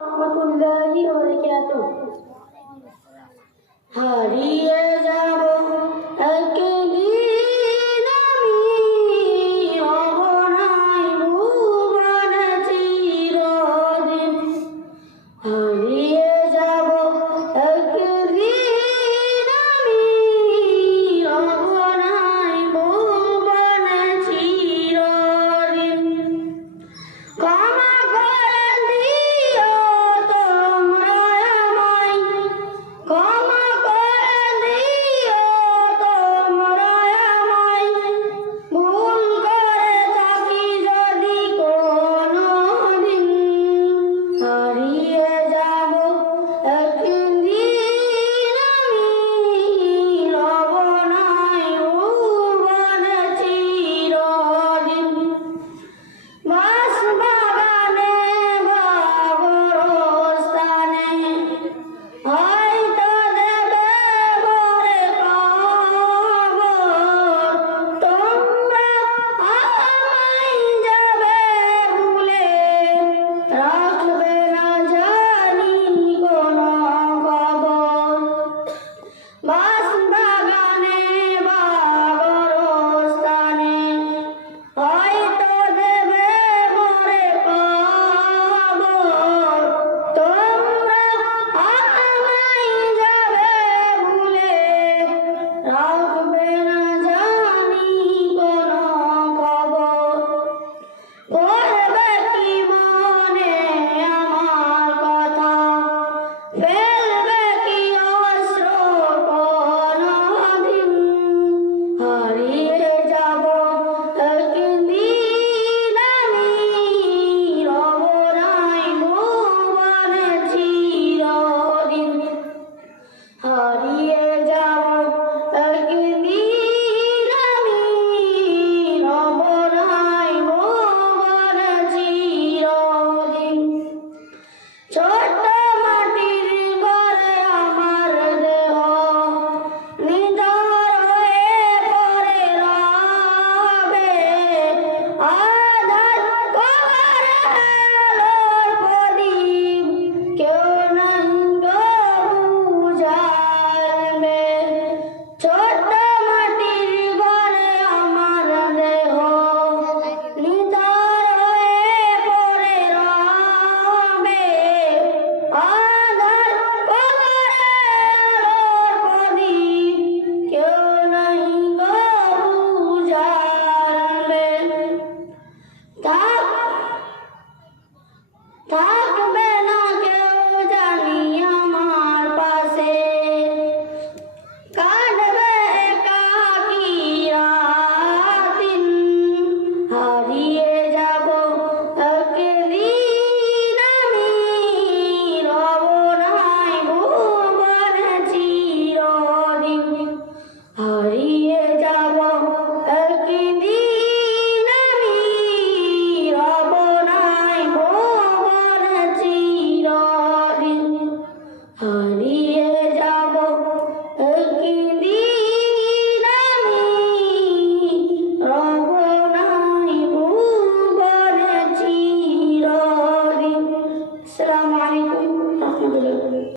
रहमतुल्लाहि जा Where Tá, tá também.